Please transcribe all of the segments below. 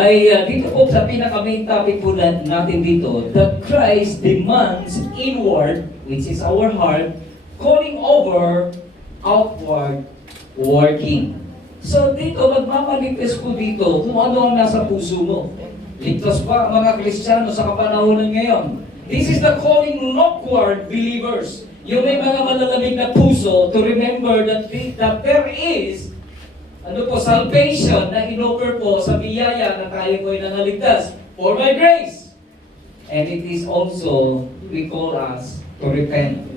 ay dito po sa pinaka-main topic po natin dito, that Christ demands inward, which is our heart, calling over outward working. So dito, magmamanifest po dito kung ano ang nasa puso mo. Ligtas ba mga Kristiyano sa kapanahonan ngayon? This is the calling outward believers. Yung may mga malalamig na puso to remember that there is salvation na in-offer po sa biyaya na tayo po'y nangaligtas for by grace. And it is also, we call us to repent,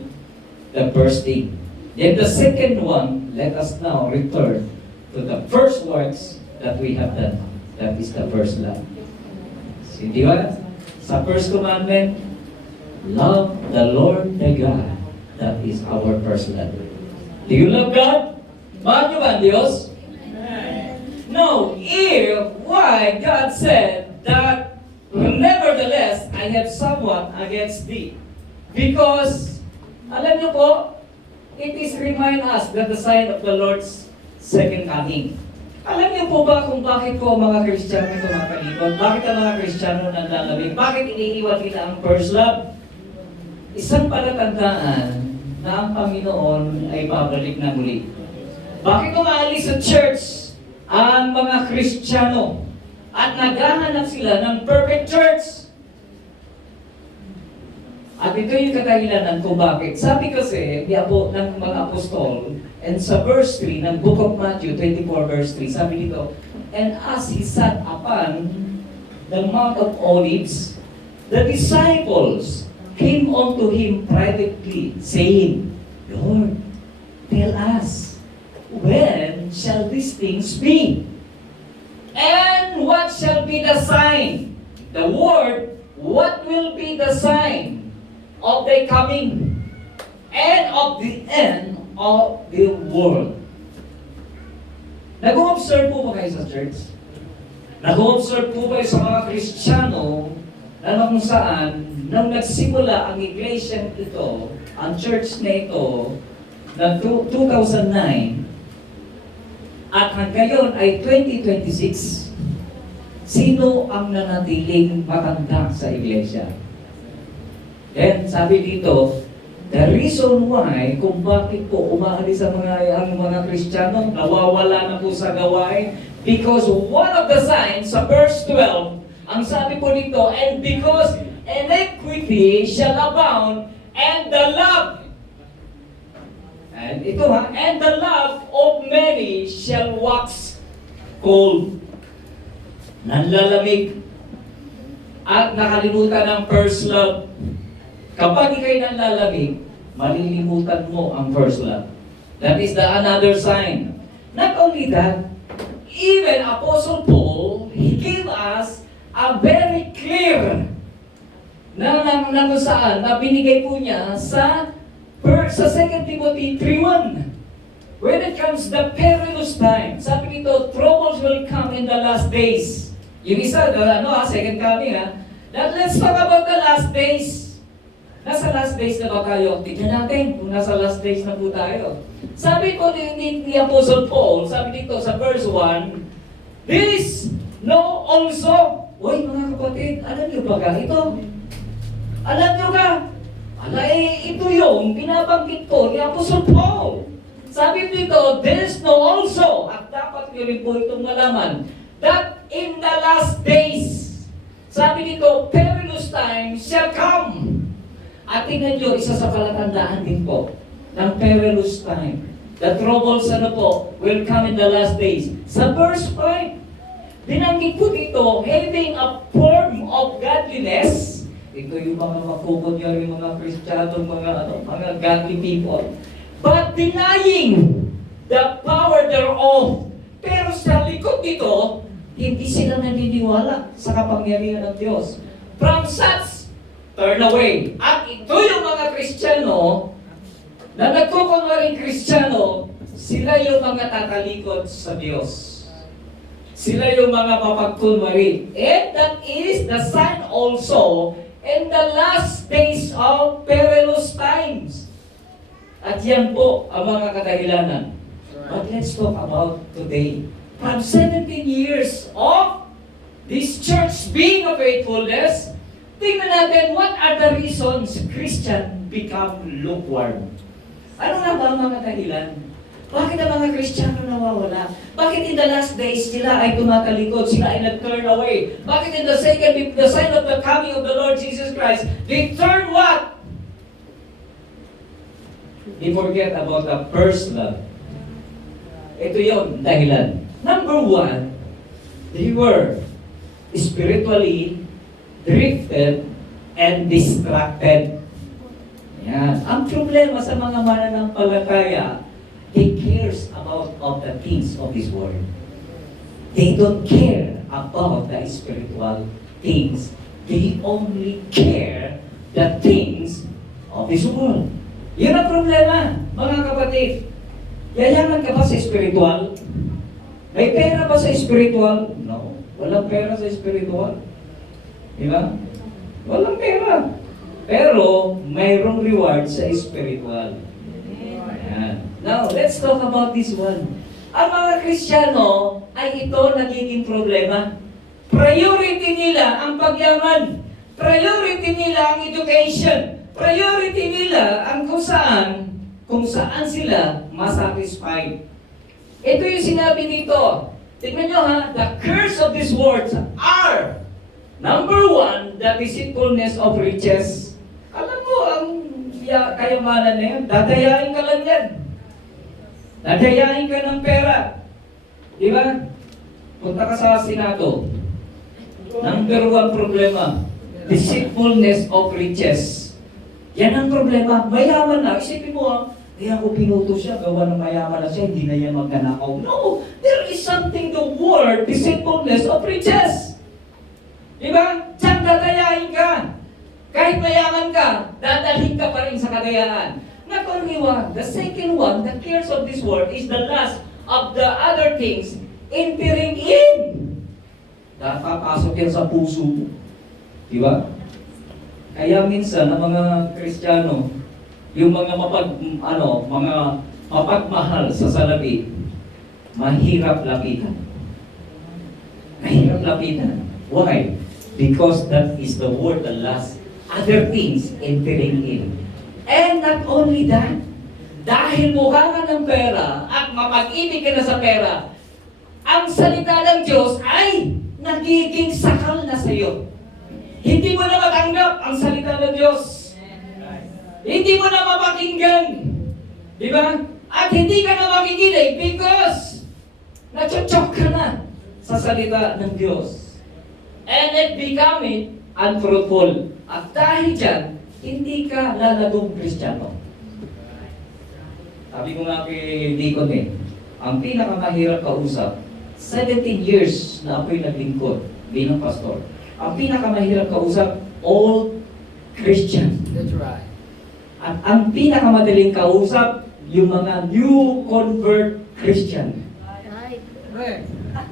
the first thing. Then the second one, let us now return to the first works that we have done. That is the first love. Di ba? Sa first commandment, love the Lord thy God. That is our first love. Do you love God? Mahal niyo ba ang Diyos? No, why God said that nevertheless I have somewhat against thee. Because, alam niyo po, it is remind us that the sign of the Lord's second coming. Alam niyo po ba kung bakit po mga Kristiyano ito makalikot? Bakit ang mga Kristiyano nanlalamig? Bakit iniiwan nila ang first love? Isang palatandaan na ang Panginoon ay babalik na muli. Bakit umaalis sa church ang mga Kristiyano at naghahanap sila ng perfect church? At ito yung kadahilanan kung bakit. Sabi kasi ng mga apostol, and sa verse 3 ng Book of Matthew 24 verse 3, sabi dito, and as he sat upon the Mount of Olives, the disciples came unto him privately, saying, Lord, tell us, when shall these things be? And what shall be the sign? The word, what will be the sign of thy coming and of the end of the world? Nag-observe po ba kayo sa church? Nag-observe po ba kayo sa mga Kristiyano na kung saan nang nagsimula ang iglesia ito, ang church na ito, na 2009, at hanggang ay 2026, sino ang nanatiling matanda sa iglesia? And sabi dito, the reason why, kung bakit po umaalis ang mga Kristiyano, nawawala na po sa gawain, because one of the signs sa verse 12, ang sabi po dito, and because iniquity shall abound, and the love, and ito and the love of many shall wax cold. Nanlalamig at nakalimutan ng first love. Kapag ikay nanlalamig, malilimutan mo ang first love. That is another sign. Not only that, even Apostle Paul, he gave us a very clear na kung saan, na binigay po niya sa 2 Timothy 3:1. When it comes the perilous time, sabi dito, troubles will come in the last days. Yung isa, second coming Now, let's talk about the last days. Nasa last days na ba tayo? Tignan natin kung nasa last days na po tayo. Sabi ko ni Apostle Paul, sabi dito sa verse 1, this know also. Uy, mga kapatid, alam niyo ba ito? Alam niyo ka? Ito yung binabanggit ko ni Apostle Paul. Sabi dito, this know also, at dapat niyo rin po itong malaman, that in the last days, sabi dito, perilous times shall come. At tingnan nyo, isa sa palatandaan din po ng perilous time. The troubles will come in the last days. Sa verse 5, binanggit po dito, having a form of godliness. Ito yung mga makukunyar, yung mga Kristiyano, mga godly people. But denying the power thereof. Pero sa likod nito, hindi sila naniniwala sa kapangyarihan ng Diyos. From such, turn away. At ito yung mga Kristiyano na nagkukunwaring Kristiyano, sila yung mga tatalikod sa Diyos. Sila yung mga mapagkunwari. And that is the sign also in the last days of perilous times. At yan po ang mga kadahilanan. But let's talk about today. From 17 years of this church being a faithfulness, tingnan natin what are the reasons Christian become lukewarm. Ano nga ba ang mga dahilan? Bakit ang mga Kristiyano nawawala? Bakit in the last days sila ay tumatalikod, sila ay nag-turn away? Bakit in the sign of the coming of the Lord Jesus Christ, they turn what? They forget about the first love. Ito yung dahilan. Number one, they were spiritually drifted and distracted. Yan. Ang problema sa mga mananampalataya, they cares about of the things of this world. They don't care about the spiritual things. They only care the things of this world. Yan ang problema, mga kapatid. Yayaman ka ba sa spiritual? May pera ba sa spiritual? No. Walang pera sa spiritual. Diba? Walang pera. Pero, mayroong reward sa spiritual. Ayan. Now, let's talk about this one. Ang mga Kristiyano ay ito nagiging problema. Priority nila ang pagyaman. Priority nila ang education. Priority nila ang kung saan sila masatisfied. Ito yung sinabi dito. Tingnan nyo ha, the curse of these words are, number one, the deceitfulness of riches. Alam mo, ang kayamanan na yan, dadayain ka lang yan. Dadayain ka ng pera. Di ba? Punta ka sa Senado. Number one problema, deceitfulness of riches. Yan ang problema. Mayaman na. Isipin mo kaya ako pinuto siya, gawa ng mayaman na siya, hindi na yan magnanakaw. No! There is something the word, deceitfulness of riches. Diba? Diyan dadayain ka. Kahit mayaman ka, dadalhin ka pa rin sa kadayaan. Not only one, the second one, the cares of this world is the last of the other things entering in. Papasok yan sa puso mo. Diba? Kaya minsan, ang mga Kristiyano, yung mga mapagmahal sa salapi, mahirap lapitan. Mahirap lapitan. Why? Because that is the word that last other things entering in. And not only that, dahil mukha ka ng pera at mapag-ibig ka na sa pera, ang salita ng Diyos ay nagiging sakal na sa iyo. Hindi mo na matanggap ang salita ng Diyos. Hindi mo na mapakinggan. Di ba? At hindi ka na makikinig because nachochok ka na sa salita ng Diyos. And it becoming unfruitful. At dahil dyan, hindi ka lalagong Kristiyano. Sabi ko nga kay Deacon ang pinakamahirap kausap, 17 years na ako'y naglingkod bilang pastor. Ang pinakamahirap kausap, old Christian. That's right. At ang pinakamadaling kausap, yung mga new convert Christian. Right.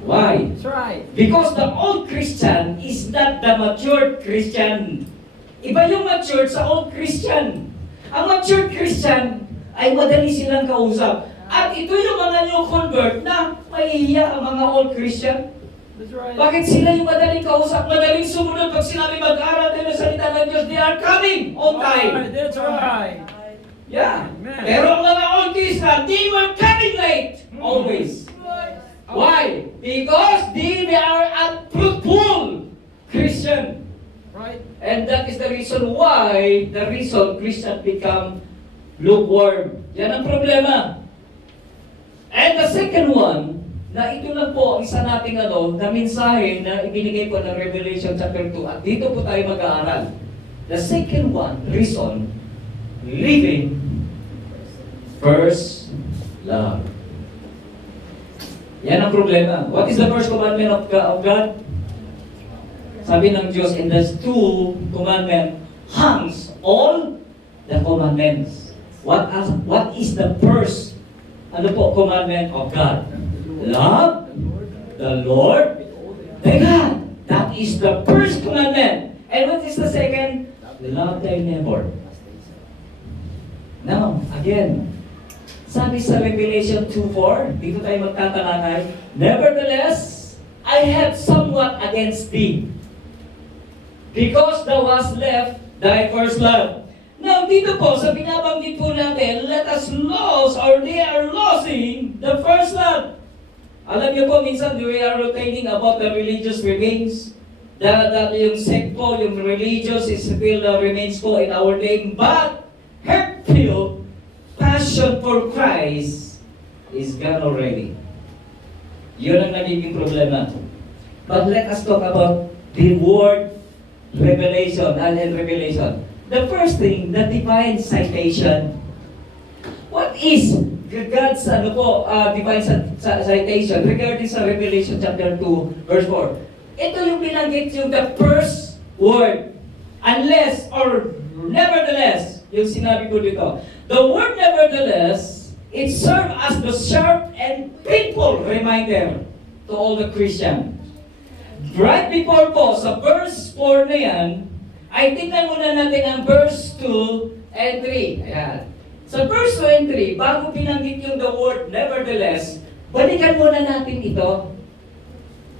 Why? That's right. Because the old Christian is not the matured Christian. Iba yung matured sa old Christian. Ang matured Christian ay madali silang kausap. At ito yung mga new convert na mahihiya ang mga old Christian. That's right. Bakit sila yung madaling kausap, madaling sumunod pag sinabi mag-aral tayo ng salita ng Diyos? They are coming on time. Alright, that's right. Yeah. Amen. Pero ang mga old Christian, they were coming late. Always. Why? Because they are unfruitful Christian. Right. And that is the reason why, Christian become lukewarm. Yan ang problema. And the second one, na ito lang po ang isa nating na mensahe na ibinigay po ng Revelation chapter 2. At dito po tayo mag-aaral. The second one, reason, living first love. Yan ang problema. What is the first commandment of God? Sabi ng Diyos, in the two commandment hangs all the commandments. What is the first commandment of God? Love the Lord thy God. That is the first commandment. And what is the second? Love thy neighbor. Now, again, sabi sa Revelation 2:4, dito tayo magtatalakay, nevertheless, I have somewhat against thee, because thou hast left thy first love. Now, dito po, sa binabanggit po natin, let us lose or they are losing the first love. Alam niyo po, minsan we are retaining about the religious remains. Yung sect po, yung religious is still remains po in our name. But, heart-filled passion for Christ is gone already. Yun ang nagiging problema. But let us talk about the word revelation and revelation. The first thing, the divine citation. What is God's divine citation regarding sa Revelation chapter 2, verse 4? Ito yung binanggit yung the first word. Unless or nevertheless, yung sinabi ko dito. The word nevertheless, it serves as the sharp and painful reminder to all the Christians. Right before po, sa verse 4 na yan, ay tingnan muna natin ang verse 2 and 3. Ayan. Sa verse 2 and 3, bago binanggit yung the word nevertheless, balikan muna natin ito.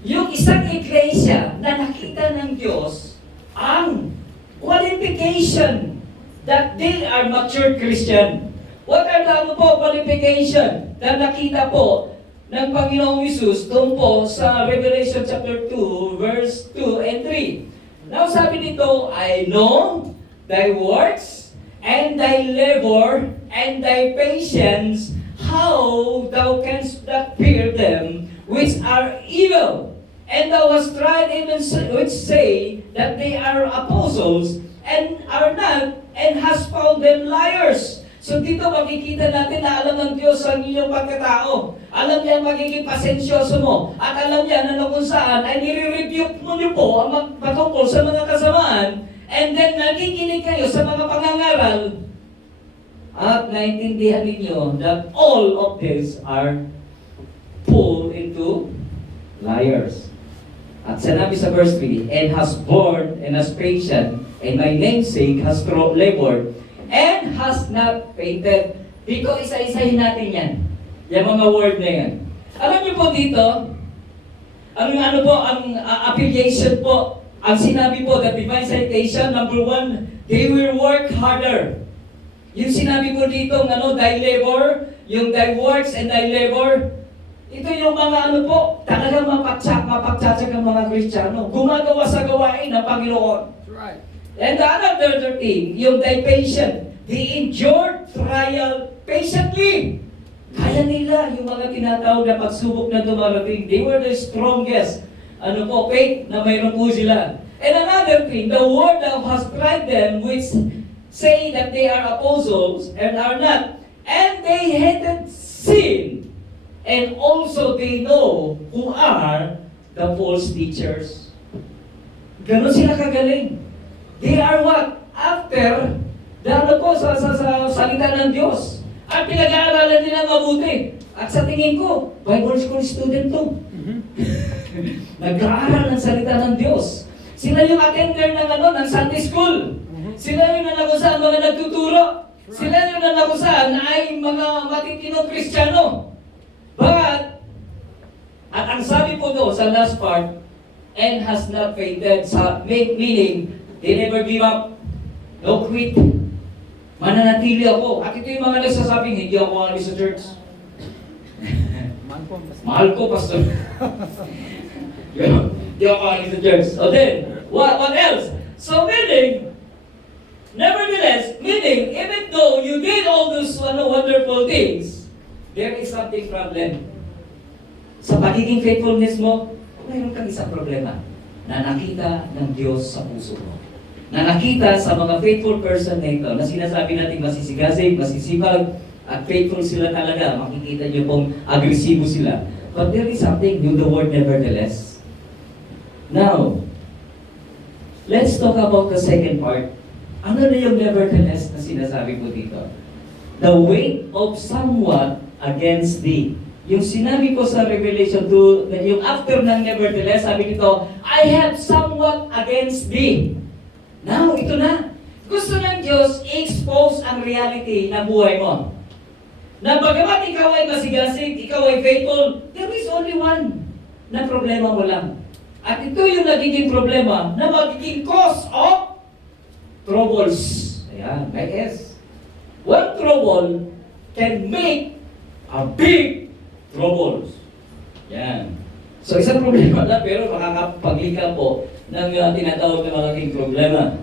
Yung isang iglesia na nakita ng Diyos ang qualification that they are mature Christian. What are the qualification na nakita po ng Panginoong Hesus doon po sa Revelation chapter 2, verse 2 and 3. Now sabi dito, I know thy works, and thy labor, and thy patience, how thou canst not bear them which are evil. And thou hast tried even which say that they are apostles, and are not, and hast found them liars. So dito makikita natin na alam ng Diyos ang iyong pagkatao. Alam niya ang magiging pasensyoso mo. At alam niya na kung saan ay nire-rebuke mo niyo po ang patungkol sa mga kasamaan. And then nakikinig kayo sa mga pangangaral. At naintindihan ninyo that all of these are pulled into liars. At sinabi sa verse 3, and has borne and has patient, and my namesake has labored, and has not fainted. Dito, isa-isahin natin yan. Yung mga word na yan. Alam niyo po dito, ang affiliation po, ang sinabi po, the divine citation, number 1, they will work harder. Yung sinabi po dito, thy labor, yung thy works and thy labor, ito yung mga talagang mapagtsatsak ang mga Kristiyano. Gumagawa sa gawain ng Panginoon. That's right. And the another thing, yung thy patient, they endured trial patiently. Kaya nila yung mga tinatawag na pagsubok na dumarating. They were the strongest. Faith na mayroon po sila. And another thing, the word that has tried them, which say that they are apostles and are not. And they hated sin. And also they know who are the false teachers. Ganon sila kagaling. They are what? After sa salita ng Diyos. At pinag-aaralan nila mabuti. At sa tingin ko, Bible school student to. Nag-aaral ng salita ng Diyos. Sila yung attender ng Sunday school. Sila yung nanakusaan mga nagtuturo. Sila yung nanakusaan ay mga matitinong Kristiyano. But, at ang sabi po doon sa last part, and has not fainted, meaning, they never give up. No quit. Mananatili ako. At ito yung mga nagsasabing, hindi ako alis sa church. Mahal ko, pastor. Hindi ako alis sa church. So then, what else? So meaning, nevertheless, meaning, even though you did all those wonderful things, there is something problem. Sa pagiging faithfulness mo, mayroon kang isang problema na nakita ng Diyos sa puso mo. Na nakita sa mga faithful person na ito, na sinasabi natin masisigasig, masisipag, at faithful sila talaga. Makikita niyo pong agresibo sila. But there is something, yung the word nevertheless. Now, let's talk about the second part. Ano na yung nevertheless na sinasabi ko dito? The weight of somewhat against thee. Yung sinabi ko sa Revelation 2, yung after ng nevertheless, sabi nito, I have somewhat against thee. Now, ito na. Gusto ng Diyos i-expose ang reality ng buhay mo. Na bagamat ikaw ay masigasig, ikaw ay faithful, there is only one na problema mo lang. At ito yung nagiging problema na magiging cause of troubles. Ayan, may S. One trouble can make a big troubles. Yan. So isang problema na pero makakapaglikha po ng tinatawag na malaking problema.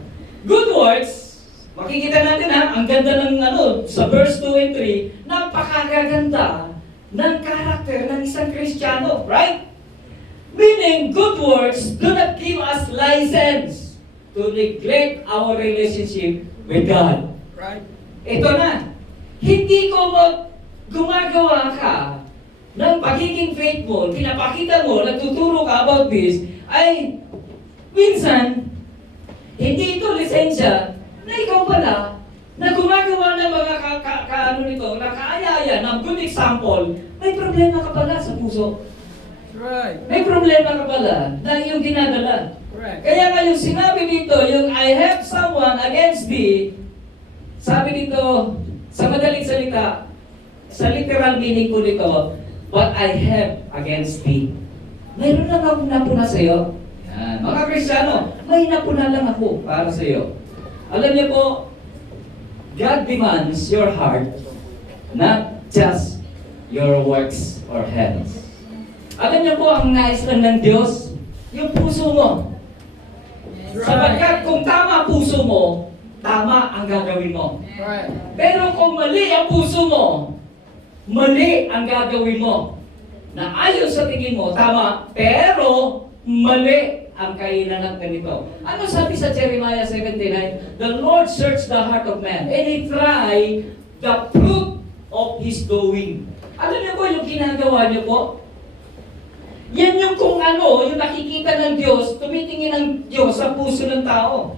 Good works, makikita natin ha, ang ganda ng sa verse 2 and 3, napakagaganda ng karakter ng isang Kristiyano, right? Meaning, good works do not give us license to neglect our relationship with God. Right. Ito na, hindi ko gumagawa ka ng pagiging faithful, pinapakita mo, nagtuturo ka about this, ay minsan, hindi ito lisensya na ikaw pala na gumagawa ng mga nakaayaya ng good example, may problema ka pala sa puso. Right. May problema ka pala na iyong dinadala. Correct. Kaya nga yung sinabi dito, yung I have someone against thee, sabi dito, sa madaling salita, sa literal meaning ko dito, what I have against thee. Mayroon lang akong napuna sa iyo. Yan. Mga Kristiyano, may napuna lang ako para sa iyo. Alam niyo po, God demands your heart, not just your works or hands. Alam niyo po, ang nais lang ng Diyos, yung puso mo. Sapagkat kung tama ang puso mo, tama ang gagawin mo. Right. Pero kung mali ang puso mo, mali ang gagawin mo. Na ayon sa tingin mo, tama, pero mali ang kainan ng ganito. Ano sabi sa Jeremiah 79? The Lord searched the heart of man, and He tried the fruit of His doing. Alam niyo po yung ginagawa niyo po? Yan yung kung ano, yung nakikita ng Diyos, tumitingin ng Diyos sa puso ng tao.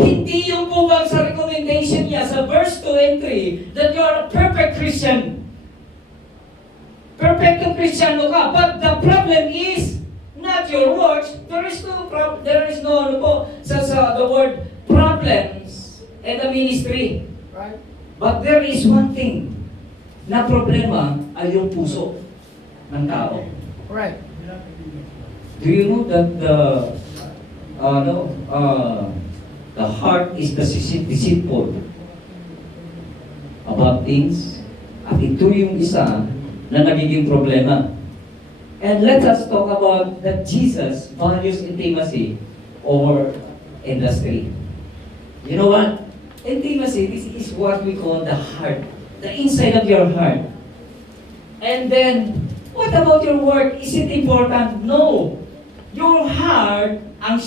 Hindi yung bubang sa recommendation niya sa verse 2 and 3 that you are a perfect Christian. Perfecto Kristiyano ka, but the problem is not your works. There is no ano po sa the word problems and the ministry. Right. But there is one thing na problema ay yung puso ng tao. Right. Do you know that the heart is deceitful about things? At ito yung isa na nagiging problema. And let us talk about that Jesus values intimacy over industry. You know what? Intimacy, this is what we call the heart, the inside of your heart. And then, what about your work? Is it important? No. Your heart, ang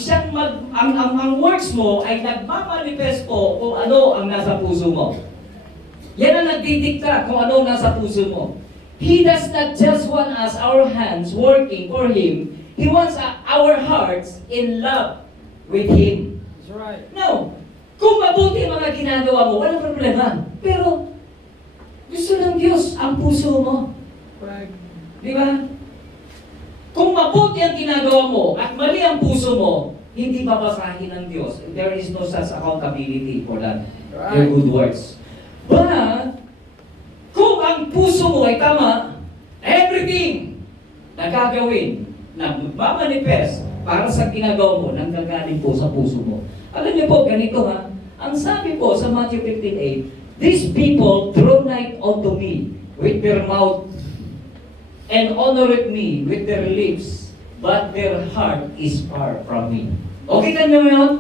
works mo ay nagmamanifest po kung ano ang nasa puso mo. Yan ang nagdidikta kung ano nasa puso mo. He does not just want us, our hands, working for Him. He wants our hearts in love with Him. That's right. No. Kung mabuti ang mga ginagawa mo, walang problema. Pero, gusto ng Diyos ang puso mo. Right. Di ba? Kung mabuti ang ginagawa mo at mali ang puso mo, hindi babasahin ng Diyos. There is no such accountability for that. Your good works. But, kung ang puso mo ay tama, everything na gagawin, na mamanifest para sa ginagawa mo, nanggagaling po sa puso mo. Alam niyo po, ganito ha, ang sabi po sa Matthew 15:8, these people draw nigh unto me with their mouth and honored me with their lips, but their heart is far from me. Okay ka nyo yun?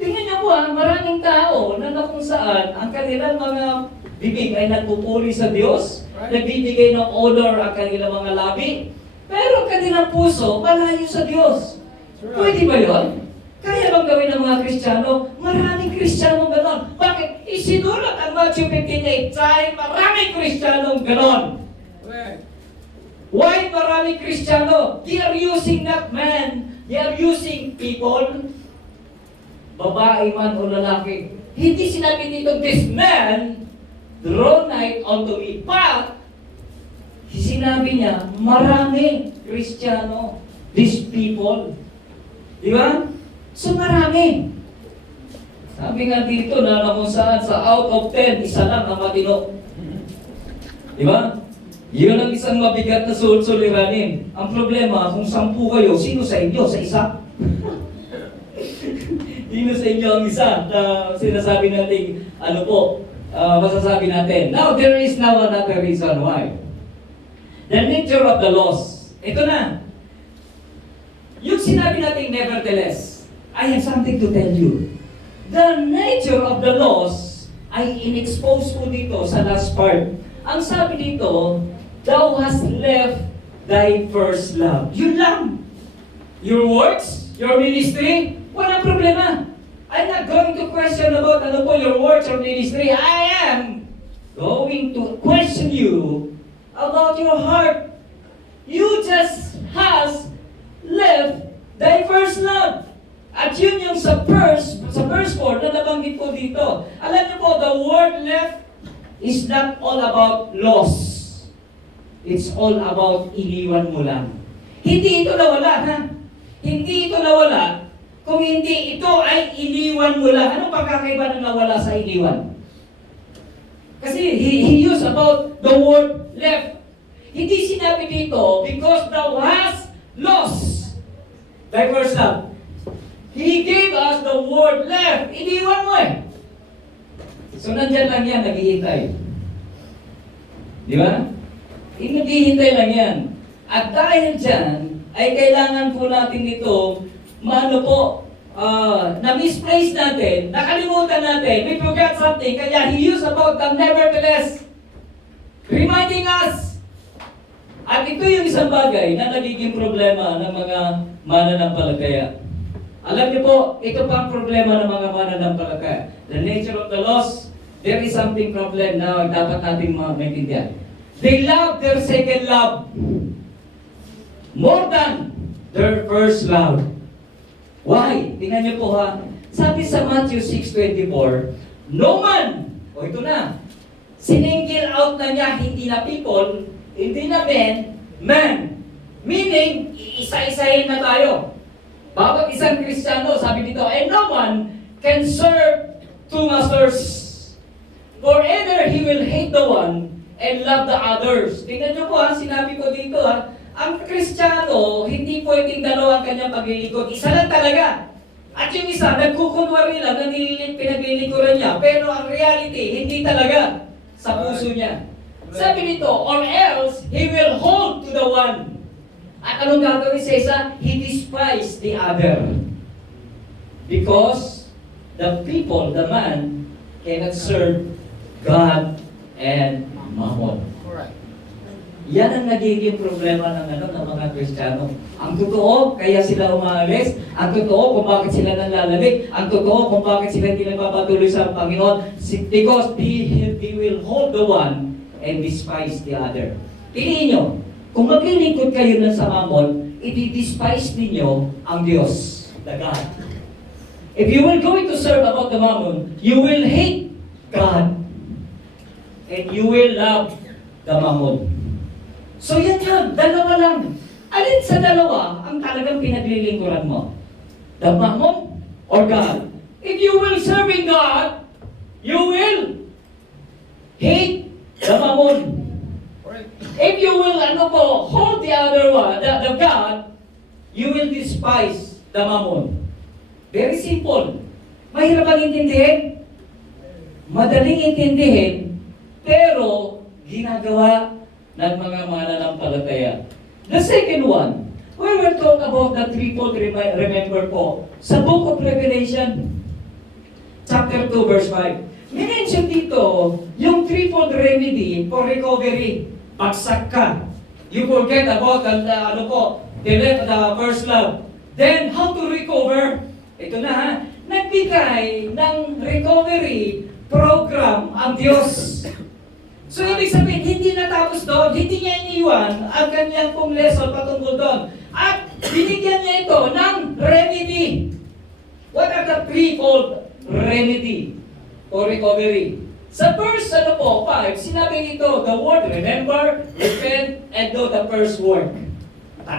Tingnan niyo po maraming tao na kung saan ang kanilang mga bibig ay nagpupuri sa Diyos, nagbibigay ng honor ang kanilang mga labi, pero ang kanilang puso malayo sa Diyos. Pwede ba yun? Kaya bang gawin ng mga Kristiyano? Maraming Kristiyano ganon. Bakit? Isinulat ang Matthew 15:8 dahil maraming Kristiyano ganon. Right. Why maraming Kristiyano? They are using that man. They are using people, babae man o lalaki. Hindi sinabi dito, this man draw nigh unto me. But, sinabi niya, marami Kristiyano. These people. Di ba? So marami. Sabi nga dito na kung saan sa out of 10, isa lang ang matino. Di ba? Yun ang isang mabigat na suliranin. Ang problema, kung 10 kayo, sino sa inyo? Sa isa? Sino sa inyo ang isa na sinasabi natin, masasabi natin. Now, there is now another reason why. The nature of the laws. Ito na. Yung sinabi natin, nevertheless, I have something to tell you. The nature of the laws ay in-expose ko dito sa last part. Ang sabi dito, thou hast left thy first love. Yun lang. Your works, your ministry, walang problema. I'm not going to question about your works or ministry. I am going to question you about your heart. You just has left thy first love. At yun yung sa verse 4 na nabanggit ko dito. Alam niyo po, the word left is not all about loss. It's all about iniwan mo lang. Hindi ito nawala, ha? Hindi ito nawala kung hindi ito ay iniwan mo lang. Anong pagkakaiba ng nawala sa iniwan? Kasi he used about the word left. Hindi sinabi dito, because thou hast lost thy first love. He gave us the word left. Iniwan mo eh. So nandyan lang yan, naghihintay. Di ba? Naghihintay lang yan. At dahil dyan, ay kailangan po natin ito, na-misplace natin, nakalimutan natin, we forgot something, kaya he used about the nevertheless, reminding us. At ito yung isang bagay na nagiging problema ng mga mananampalataya. Alam niyo po, ito pa ang problema ng mga mananampalataya. The nature of the loss, there is something problem na dapat nating maintindihan. They love their second love more than their first love. Why? Tingnan niyo po ha. Sabi sa Matthew 6:24, no man, ito na, siningil out na niya, hindi na people, hindi na man. Meaning, isa-isahin na tayo. Bawat isang Kristiyano, sabi dito, and no one can serve two masters. For either he will hate the one and love the others. Tingnan niyo po ha, sinabi ko dito ha, ang Kristiyano, hindi pwedeng dalawa ang kanyang paglilingkod. Isa lang talaga. At yung isa, nagkukunwari lang, pinaglilingkuran niya. Pero ang reality, hindi talaga sa puso niya. Sabi nito, or else, he will hold to the one. At anong gagawin sa isa? He despised the other. Because the people, the man, cannot serve God and Mammon. Correct. Yan ang nagiging problema ng mga Kristiyano. Ang totoo, kaya sila umaalis. Ang totoo kung bakit sila nanlalamig. Ang totoo kung bakit sila hindi nagpapatuloy sa Panginoon. Because they will hold the one and despise the other. Piliin nyo, kung maglilingkod kayo ng sa Mammon, i-despise ninyo ang Diyos, the God. If you will going to serve about the Mammon, you will hate God. And you will love the Mammon. So yan, dalawa lang. Alin sa dalawa ang talagang pinaglilingkuran mo? The Mammon or God? If you will serving God, you will hate the Mammon. If you will hold the other one, the God, you will despise the Mammon. Very simple. Mahirap ang intindihin. Madaling intindihin. Pero, ginagawa ng mga mananampalataya. The second one, we will talk about the threefold, remember po, sa Book of Revelation, chapter 2, verse 5. Minention dito, yung threefold remedy for recovery. Pagsak ka. You forget about the first love. Then, how to recover? Ito na ha, nagbigay ng recovery program ang Diyos. So, ibig sabihin, hindi natapos doon, hindi niya iniwan ang kanyang pong lesson patungkol doon. At binigyan niya ito ng remedy. What are the threefold remedy for recovery? Sa verse 5, sinabi ito, the word remember, repent, and do the first work.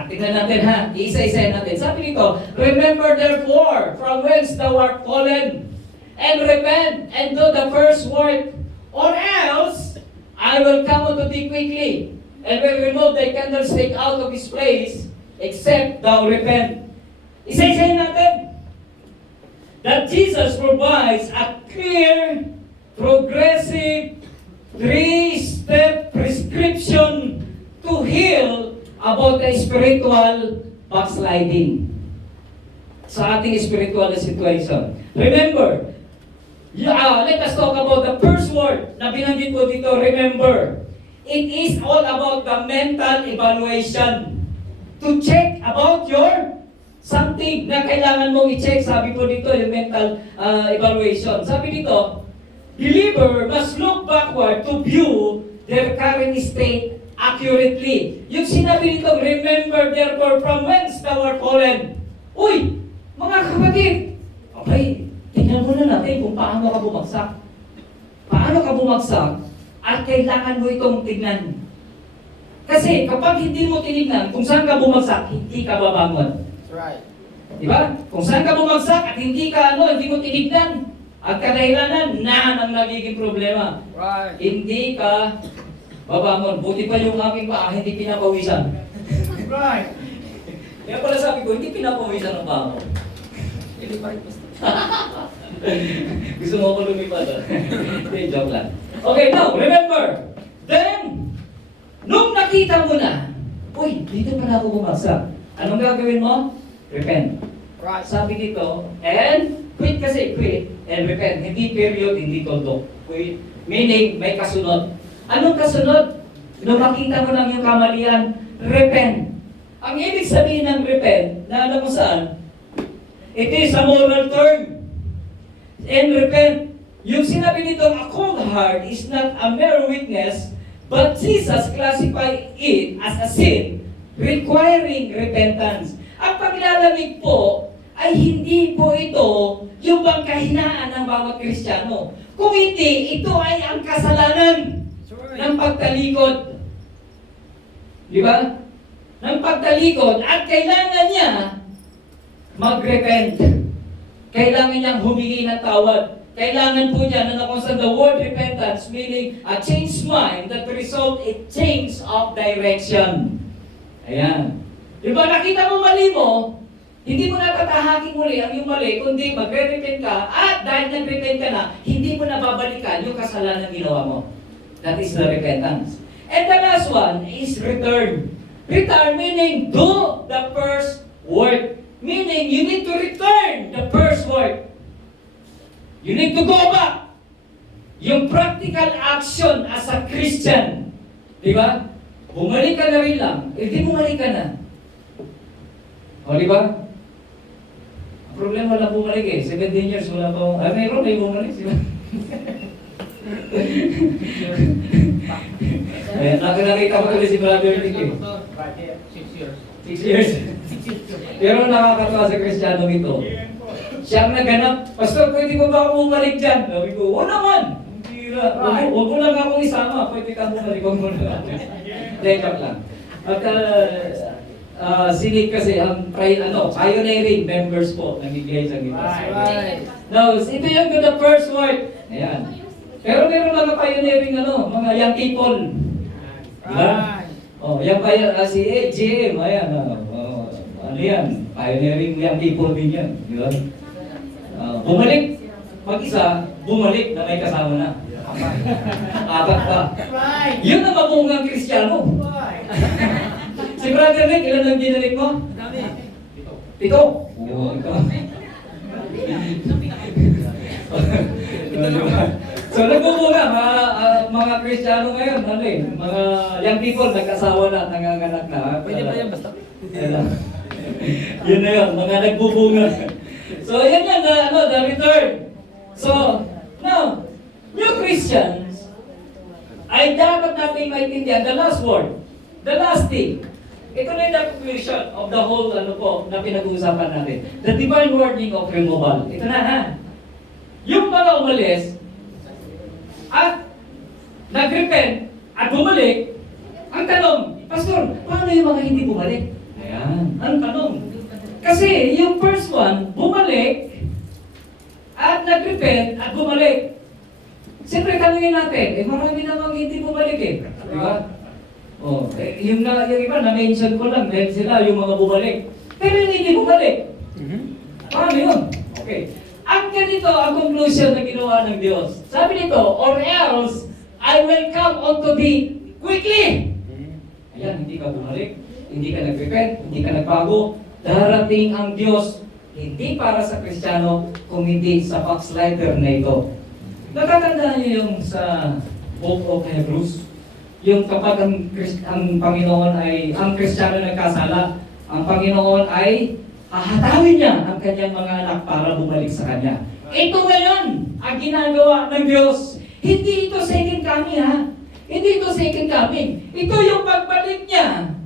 Tingnan natin ha, isa-isa natin. Sabi nito, remember therefore from whence thou art fallen, and repent, and do the first work, or else I will come unto thee quickly, and will remove thy candlestick out of his place, except thou repent. Isa-isahin natin that Jesus provides a clear, progressive, three-step prescription to heal about the spiritual backsliding sa ating spiritual na situation. Remember, let us talk about the first word na binanggit ko dito, remember. It is all about the mental evaluation. To check about your something na kailangan mong i-check. Sabi ko dito, yung mental evaluation. Sabi dito, believer must look backward to view their current state accurately. Yung sinabi dito, remember therefore from whence thou art fallen. Uy, mga kapatid, okay, tingnan muna natin kung paano ka bumagsak. Paano ka bumagsak at kailangan mo itong tignan. Kasi kapag hindi mo tinignan kung saan ka bumagsak, hindi ka babangon. That's right. Diba? Kung saan ka bumagsak at hindi mo tinignan, at kadahilanan, ang nagiging problema. Right. Hindi ka babangon. Buti pa yung aking paa, hindi pinapawisan. Right. Kaya pala sabi ko, hindi pinapawisan ang paa mo. Gusto mo ako lumipad. Hindi, joke lang. Okay, now, remember. Then, nung nakita mo na, uy, dito pala ako bumagsak. Anong gagawin mo? Repent. Right. Sabi dito, and quit kasi, quit, and repent. Hindi period, hindi tuldok. Quit. Meaning, may kasunod. Anong kasunod? Nung makita mo lang yung kamalian, repent. Ang ibig sabihin ng repent, na alam mo saan? It is a moral term. And repent. Yung sinabi nito, a cold heart is not a mere weakness, but Jesus classified it as a sin, requiring repentance. Ang paglalamig po, ay hindi po ito yung bang kahinaan ng bawat Kristiyano. Kung hindi, ito ay ang kasalanan ng pagtalikod. Di ba? Ng pagtalikod. At kailangan niya mag-repent. Kailangan niyang humingi ng tawad. Kailangan po niya na nakonstant the word repentance, meaning a changed mind that result in change of direction. Ayan. Di ba nakita mo mali mo, hindi mo natatahakin muli ang iyong mali, kundi magre-repent ka, at dahil nag-repent ka na, hindi mo na babalikan yung kasalanan na ginawa mo. That is the repentance. And the last one is return. Return meaning do the first work. Meaning you need to return the first work. You need to go back. Yung practical action as a Christian. Di ba? Bumalik ka na rin lang. Di bumalik ka na. O, di ba? Ang problema wala bumalik eh. 17 years wala pa. Mayroon may bumalik. Nakita ko tuloy si Brother Nick eh. 6 years. 6 years. Pero nakakatawa sa Kristiyano ito. Siya ang naganap, Pastor, pwede ko ba ako bumalik dyan? Sabi ko, o naman! Huwag mo lang akong isama, pwede ka bumalik ako muna. Joke lang. At sinig kasi ang pioneering members po ng Iglesia ng Right. Now, ito yung the first word. Ayan. Pero meron mga pioneering mga young people. Diba? Right. Oh, yan pa yan, si GM, ayan, ano yan, pioneering young people din yan, di ba? Bumalik, mag-isa, bumalik na may kasama na. Apat pa. Right. Yun ang mabungang Kristiyano. Right. Si Brother Nick, ilan ang ginalik mo? Dami. 7. Oo, ito. So nagbubunga, mga Kristiyano ngayon, mga young people, nagkasawa na, nanganganak na. Pwede ba yan basta? Yun na yun, mga nagbubunga. So, yan yan, the return. So, now, new Christians, ay dapat natin maintindihan the last word, the last thing. Ito na yung the conclusion of the whole, na pinag-uusapan natin. The divine wording of removal. Ito na, ha? Yung mga umalis, at nag-repent, at bumalik, ang tanong, Pastor, paano yung mga hindi bumalik? Ayan, ang tanong. Kasi yung first one, bumalik, at nag-repent, at bumalik. Siyempre, tanungin natin, marami namang hindi bumalik eh. Di ba? Yung iba na-mention ko lang dahil sila yung mga bumalik. Pero hindi bumalik. Paano yun? Okay. Ang ganito ang conclusion na ginawa ng Diyos. Sabi nito, or else I will come unto thee quickly. Ayan, hindi ka bumalik, hindi ka nag-repent, hindi ka nagbago. Darating ang Diyos, hindi para sa Kristiyano, kung hindi sa backslider na ito. Natatandaan niyo yung sa Book of Hebrews? Yung kapag ang Panginoon ay, ang Kristiyano nagkasala, ang Panginoon ay hahatawin niya ang kanyang mga anak para bumalik sa Kanya. Ito ngayon ang ginagawa ng Diyos. Hindi ito second coming, ha? Hindi ito second coming. Ito yung pagbalik niya.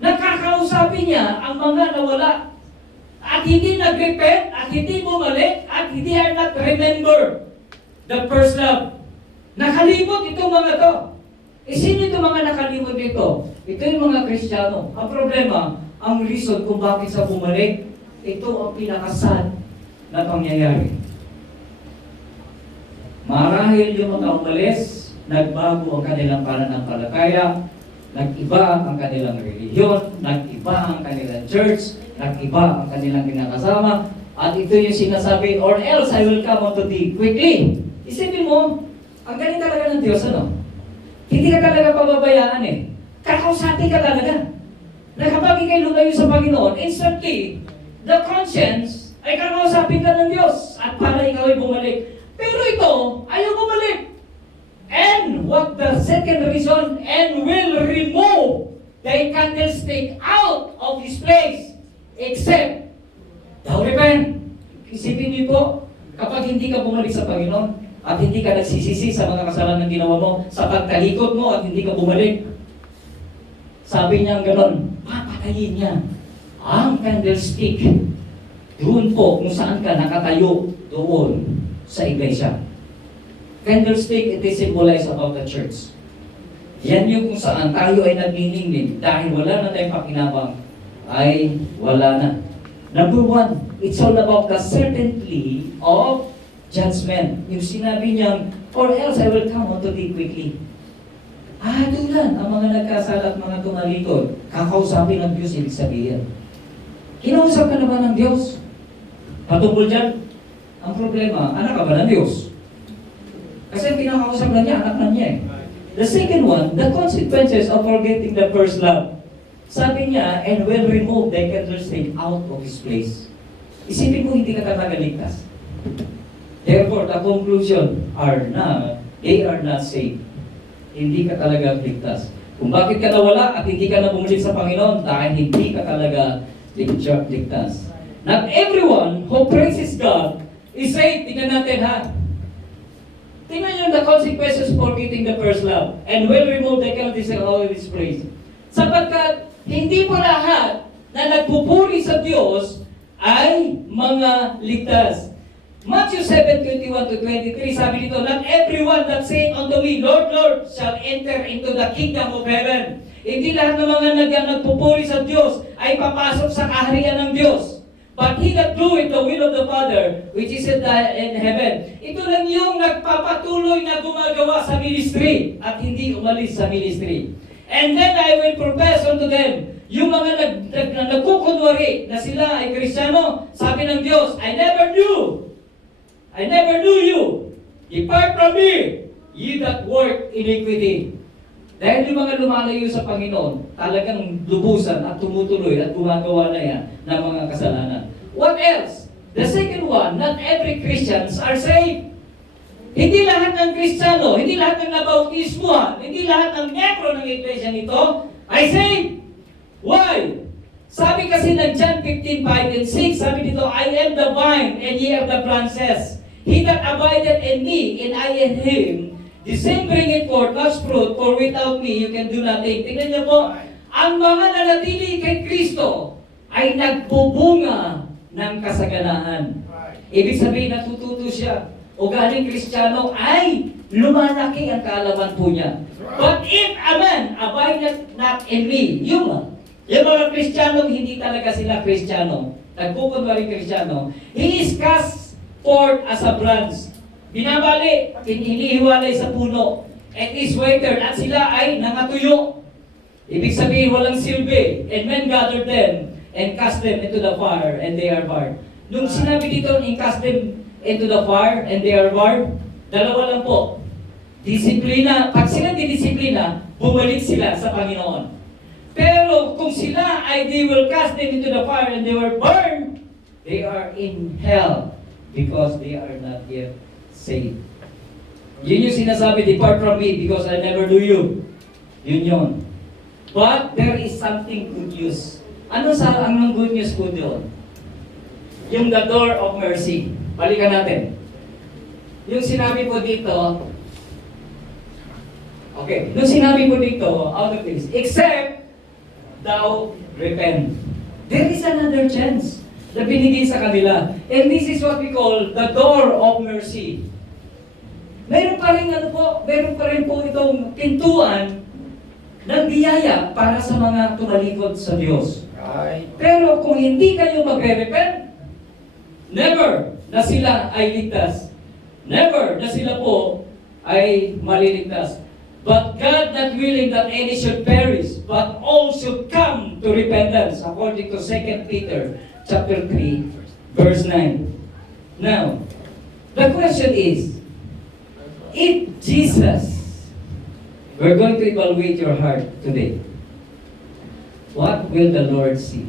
Nakakausapin niya ang mga nawala. At hindi nag-repent, at hindi bumalik, at hindi are not remember the first love. Nakalimot itong mga to. Sino itong mga nakalimot dito? Ito yung mga Kristiyano. Ang problema, ang reason kung bakit sa bumalik, ito ang pinakasad na pangyayari. Marahil yung mga umalis, nagbago ang kanilang pananampalataya, nag-iba ang kanilang relihiyon, nag-iba ang kanilang church, nag-iba ang kanilang kinakasama, at ito yung sinasabi, or else I will come unto thee quickly. Isipin mo, ang galing talaga ng Diyos, ano? Hindi ka talaga pababayaan eh. Kakausapin ka talaga. Na kapag ikay lumayo sa Panginoon, instantly, the conscience ay kakausapin ka ng Diyos at para ikaw ay bumalik. Pero ito, ayaw bumalik. And what the second reason, and will remove the candlestick out of his place, except thou repent. Isipin niyo po, kapag hindi ka bumalik sa Panginoon, at hindi ka nagsisisi sa mga kasalanan ng ginawa mo, sa pagtalikod mo at hindi ka bumalik, sabi niya gano'n, papatayin niya ang candlestick doon po kung saan ka nakatayo doon sa iglesia. Candlestick, it is symbolized about the church. Yan yung kung saan tayo ay nagniningning dahil wala na tayong pakinabang, ay wala na. Number one, it's all about the certainty of judgment. Yung sinabi niyang, or else I will come unto thee quickly. Doon lang ang mga nagkasala at mga tumalikod. Kakausapin ng Diyos, ibig sabihin. Kinausap ka na ba ng Diyos? Patungkol dyan, ang problema, anak ka ba ng Diyos? Kasi pinakausap na niya, anak na niya eh. The second one, the consequences of forgetting the first love. Sabi niya, and will remove the candlestick out of his place. Isipin mo, hindi ka talaga ligtas. Therefore, the conclusion are not, they are not saved. Hindi ka talaga ligtas. Kung bakit ka nawala at hindi ka na bumalik sa Panginoon, dahil hindi ka talaga ligtas. Not everyone who praises God is saved. Tingnan natin ha. Tingnan nyo the consequences for getting the first love and will remove the candlestick out of his place. Sapagkat hindi po lahat na nagpupuri sa Diyos ay mga ligtas. Matthew 7:21-23, sabi dito, not everyone that saith unto me, Lord, Lord, shall enter into the kingdom of heaven. Hindi lahat ng mga nagpupuri sa Diyos ay papasok sa kaharian ng Diyos. But he that doeth the will of the Father, which is in heaven. Ito lang yung nagpapatuloy na gumagawa sa ministry at hindi umalis sa ministry. And then I will profess unto them, yung mga nagkukunwari na sila ay Kristiyano, sabi ng Diyos, I never knew you. Depart from me, ye that work iniquity. Dahil yung mga lumalayo sa Panginoon, talagang lubusan at tumutuloy at gumagawa na yan ng mga kasalanan. What else? The second one, not every Christians are saved. Hindi lahat ng Kristiyano, hindi lahat ng nabautismuhan, hindi lahat ng miyembro ng iglesia nito ay saved. Why? Sabi kasi ng John 15:5-6, sabi dito, I am the vine and ye are the branches. He that abideth in me, and I in him, the same bringeth forth much fruit, for without me you can do nothing. Tingnan niyo po, ang mga nanatili kay Kristo ay nagbubunga ng kasaganahan. Ibig sabihin, natututo siya. O galing Kristiyano ay lumalaki ang kaalaman po niya. But if a man abideth not in me, yung mga Kristiyano, hindi talaga sila Kristiyano, nagpupunwari Kristiyano, he is cast forth as a branch. Binabali, hinihiwalay sa puno. And is withered, at sila ay nangatuyo. Ibig sabihin, walang silbi. And men gathered them and cast them into the fire and they are burned. Nung sinabi dito, cast them into the fire and they are burned, dalawa lang po. Disiplina. Pag sila didisiplina, bumalik sila sa Panginoon. Pero kung sila ay they will cast them into the fire and they were burned, they are in hell because they are not yet saved. Yun yung sinasabi, depart from me because I never knew you. Yun yun. But there is something good news. Ano sa ang good news po doon? Yung the door of mercy. Balikan natin. Yung sinabi po dito, okay, yung sinabi po dito, out of this, except thou repent. There is another chance na binigay sa kanila. And this is what we call the door of mercy. Meron pa rin meron pa rin po itong pintuan ng biyaya para sa mga tumalikod sa Diyos. Right. Pero kung hindi kayo magre-repent, never na sila ay ligtas. Never na sila po ay maliligtas. But God not willing that any should perish, but all should come to repentance, according to 2 Peter chapter 3, verse 9. Now, the question is, if Jesus, we're going to evaluate your heart today. What will the Lord see?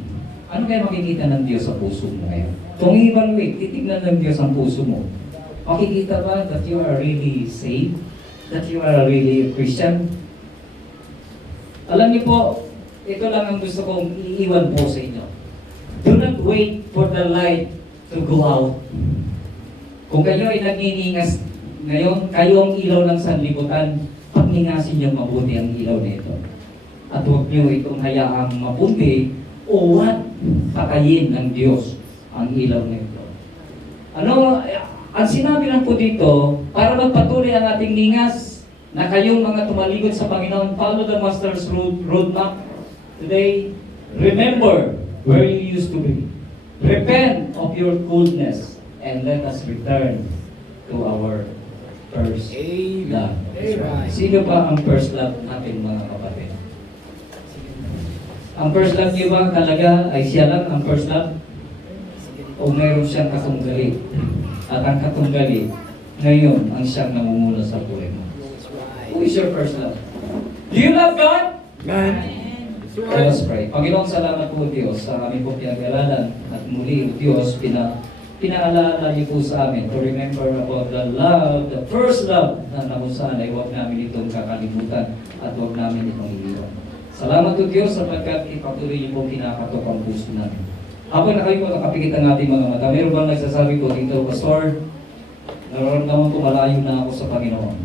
Ano kaya makikita ng Diyos sa puso mo ngayon? Kung i-evaluate, titignan ng Diyos ang puso mo. Makikita ba that you are really saved? That you are really a Christian? Alam niyo po, ito lang ang gusto kong iiwan po sa inyo. Do not wait for the light to go out. Kung kayo ay nagniningas ngayon, kayo ang ilaw ng sanlibutan, pagningasin niyo mabuti ang ilaw nito. At huwag niyo itong hayaang mapundi o patayin ng Diyos ang ilaw nito. Ang sinabi lang po dito, para magpatuloy ang ating ningas na kayong mga tumalikod sa Panginoon, follow the Master's roadmap. Today, remember where you used to be. Repent of your coldness and let us return to our first love. Amen. Sino ba ang first love natin, mga kapatid? Ang first love niyo ba talaga ay siya lang ang first love? O mayroon siyang katunggali? At ang katunggali, ngayon, ang siyang namumula sa buhay mo. Who is your first love? Do you love God? Amen. Let us pray. Panginoon, salamat po Diyos sa aming po pinag-aralan at muli, Diyos, pinaalala niyo po sa amin to remember about the love, the first love na nakusan ay huwag namin itong kakalimutan at huwag namin itong iiwan. Salamat po Diyos sapagkat ipatuloy niyo po kinakatok ang puso namin. Habang na kayo po nakapikit ang ating mga mata, meron bang nagsasabi po dito, Pastor, nararamdaman ko malayo na ako sa Panginoon.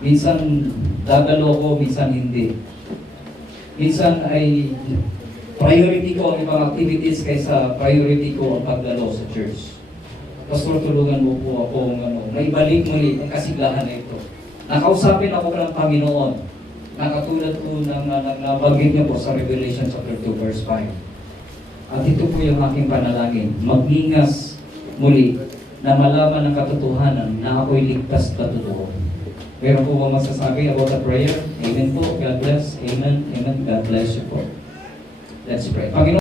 Minsan dadalo ko, minsan hindi. Minsan ay priority ko ang ibang activities kaysa priority ko ang pagdalo sa church. Pastor, tulungan mo po ako maibalik muli ang kasiglahan na ito. Nakausapin ako ng Panginoon na katulad po ng nabanggit niyo po sa Revelation chapter 2 verse 5. At ito po yung aking panalangin, magningas muli na malaman ng katotohanan na ako'y ligtas na totoo. Meron po ba masasabi about the prayer? Amen po. God bless. Amen. Amen. God bless you po. Let's pray. Panginoon,